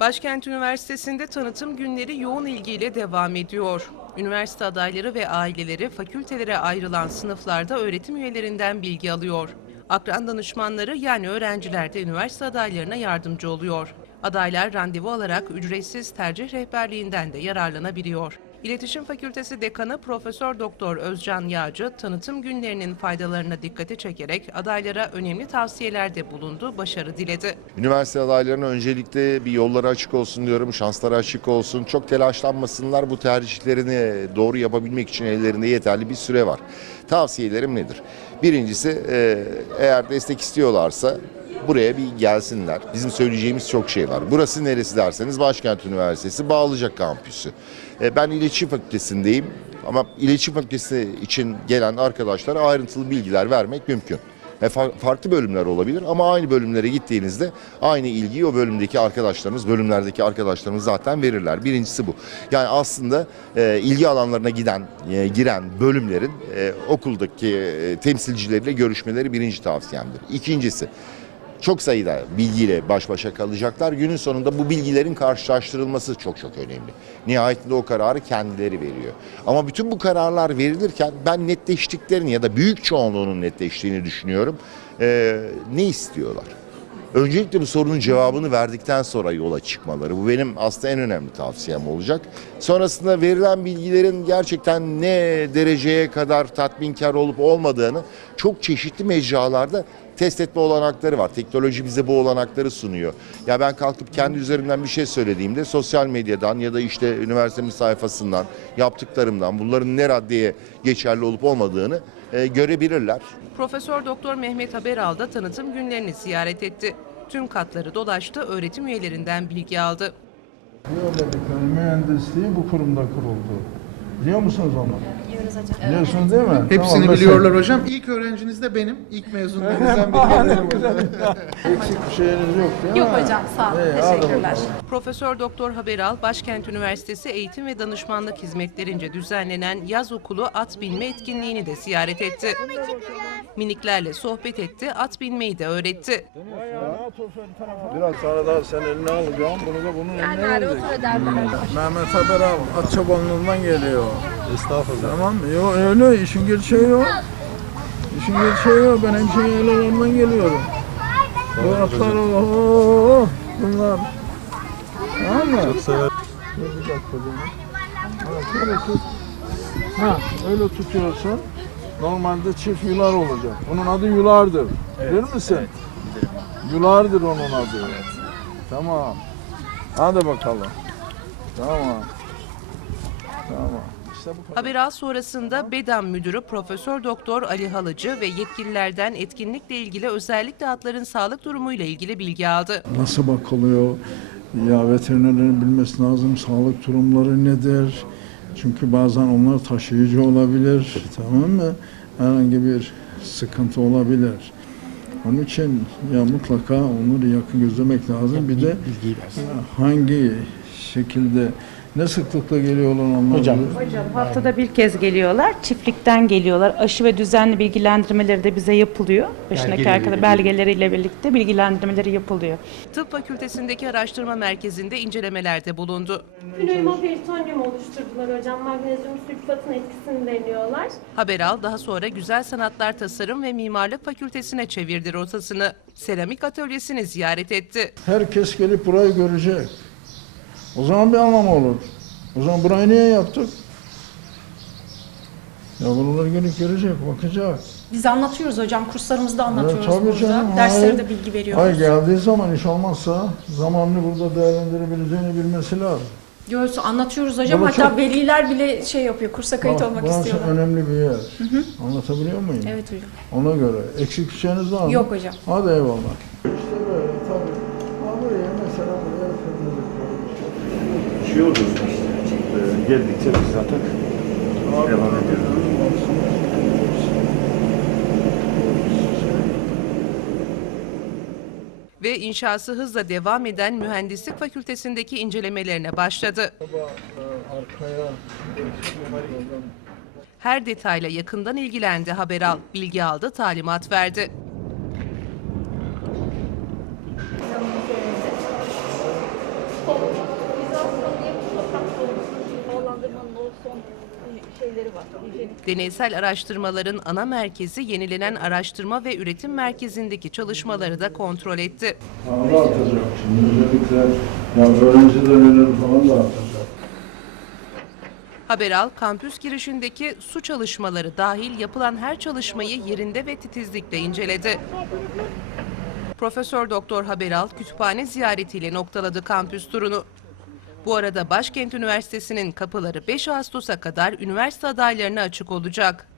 Başkent Üniversitesi'nde tanıtım günleri yoğun ilgiyle devam ediyor. Üniversite adayları ve aileleri fakültelere ayrılan sınıflarda öğretim üyelerinden bilgi alıyor. Akran danışmanları yani öğrenciler de üniversite adaylarına yardımcı oluyor. Adaylar randevu alarak ücretsiz tercih rehberliğinden de yararlanabiliyor. İletişim Fakültesi Dekanı Profesör Doktor Özcan Yağcı tanıtım günlerinin faydalarına dikkate çekerek adaylara önemli tavsiyelerde bulundu, başarı diledi. Üniversite adaylarına öncelikle bir yolları açık olsun diyorum, şansları açık olsun. Çok telaşlanmasınlar. Bu tercihlerini doğru yapabilmek için ellerinde yeterli bir süre var. Tavsiyelerim nedir? Birincisi e, eğer destek istiyorlarsa buraya bir gelsinler. Bizim söyleyeceğimiz çok şey var. Burası neresi derseniz Başkent Üniversitesi Bağlıca Kampüsü. E, Ben İletişim Fakültesindeyim ama İletişim Fakültesi için gelen arkadaşlara ayrıntılı bilgiler vermek mümkün. E, fa- farklı bölümler olabilir ama aynı bölümlere gittiğinizde aynı ilgiyi o bölümdeki arkadaşlarımız, bölümlerdeki arkadaşlarımız zaten verirler. Birincisi bu. Yani aslında e, ilgi alanlarına giden, giren bölümlerin okuldaki e, temsilcileriyle görüşmeleri birinci tavsiyemdir. İkincisi, çok sayıda bilgiyle baş başa kalacaklar. Günün sonunda bu bilgilerin karşılaştırılması çok çok önemli. Nihayetinde o kararı kendileri veriyor. Ama bütün bu kararlar verilirken ben netleştiklerini ya da büyük çoğunluğunun netleştiğini düşünüyorum. Ee, ne istiyorlar? Öncelikle bu sorunun cevabını verdikten sonra yola çıkmaları. Bu benim aslında en önemli tavsiyem olacak. Sonrasında verilen bilgilerin gerçekten ne dereceye kadar tatminkar olup olmadığını çok çeşitli mecralarda test etme olanakları var. Teknoloji bize bu olanakları sunuyor. Ya ben kalkıp kendi üzerimden bir şey söylediğimde sosyal medyadan ya da işte üniversitemin sayfasından yaptıklarımdan bunların ne raddeye geçerli olup olmadığını e, görebilirler. Profesör Doktor Mehmet Haberal da tanıtım günlerini ziyaret etti. Tüm katları dolaştı, öğretim üyelerinden bilgi aldı. Biyomedikal mühendisliği bu kurumda kuruldu. Biliyor musunuz onu? Biliyoruz hocam. Biliyorsunuz değil mi? Hepsini Tamam, mesela- biliyorlar hocam. İlk öğrenciniz de benim. İlk mezunlarınızdan biri. Eksik bir şeyiniz yok değil mi? Yok hocam sağ olun. İyi, hadi Teşekkürler. bakalım. Profesör Doktor Haberal, Başkent Üniversitesi Eğitim ve Danışmanlık Hizmetlerince düzenlenen yaz okulu at binme etkinliğini de ziyaret etti. Miniklerle sohbet etti, at binmeyi de öğretti. Biraz sonra da sen eline alacağım. Bunu da bunun eline verecek. Mehmet Haberal at çobanlığından geliyor. Estağfurullah. Tamam mı? Yok öyle işin gerçeği yok. İşin gerçeği yok. Ben hemşire yerlerinden geliyorum. Bu atlar ooo bunlar. Tamam mı? Çok. Evet, şöyle tut. Ha, öyle tutuyorsun. Normalde çift yular olacak. Onun adı yulardır. Bilir misin? Yulardır onun adı. Tamam. Hadi bakalım. Tamam. Haberal sonrasında BEDAM Müdürü Profesör Doktor Ali Halıcı ve yetkililerden etkinlikle ilgili özellikle atların sağlık durumuyla ilgili bilgi aldı. Nasıl bakılıyor? Ya veterinerlerin bilmesi lazım. Sağlık durumları nedir? Çünkü bazen onlar taşıyıcı olabilir. Tamam mı? Herhangi bir sıkıntı olabilir. Onun için ya mutlaka onları yakın gözlemek lazım. Bir de hangi şekilde ne sıklıkla geliyorlar onlar? Hocam. Hocam haftada bir kez geliyorlar. Çiftlikten geliyorlar. Aşı ve düzenli bilgilendirmeleri de bize yapılıyor. Başındaki arkada belgeleriyle birlikte bilgilendirmeleri yapılıyor. Tıp Fakültesindeki araştırma merkezinde incelemelerde bulundu. Flümoperitonyum oluşturdular hocam. Magnezyum sülfatın etkisini deniyorlar. Haberal daha sonra Güzel Sanatlar Tasarım ve Mimarlık Fakültesine çevirdi rotasını. Seramik atölyesini ziyaret etti. Herkes gelip burayı görecek. O zaman bir anlamı olur. O zaman burayı niye yaptık? Yavrular gelip görecek, bakacak. Biz anlatıyoruz hocam. Kurslarımızda anlatıyoruz Evet, tabii burada. canım, Derslere hayır. de bilgi veriyoruz. Ay geldiği zaman iş olmazsa zamanını burada değerlendirebileceğini bilmesi lazım. Diyoruz, anlatıyoruz hocam. Hatta çok- veliler bile şey yapıyor. Kursa kayıt Bak, olmak burası istiyorlar. önemli bir yer. Anlatabiliyor muyum? Evet hocam. Ona göre. Eksik bir şeyiniz var mı? Yok hocam. Hadi eyvallah. İşte böyle tabii. Ha buraya mesela buraya kırmızı oluyor. Ee, geldikçe biz zaten devam ediyoruz. Ve inşası hızla devam eden Mühendislik Fakültesindeki incelemelerine başladı. Her detayla yakından ilgilendi Haberal, bilgi aldı, talimat verdi. Son şeyleri var. Deneysel araştırmaların ana merkezi yenilenen araştırma ve üretim merkezindeki çalışmaları da kontrol etti. Hava atacak şimdi özellikle ya öğrenci dönemleri falan da. Haberal, kampüs girişindeki su çalışmaları dahil yapılan her çalışmayı yerinde ve titizlikle inceledi. Profesör Doktor Haberal kütüphane ziyaretiyle noktaladı kampüs turunu. Bu arada Başkent Üniversitesi'nin kapıları 5 Ağustos'a kadar üniversite adaylarına açık olacak.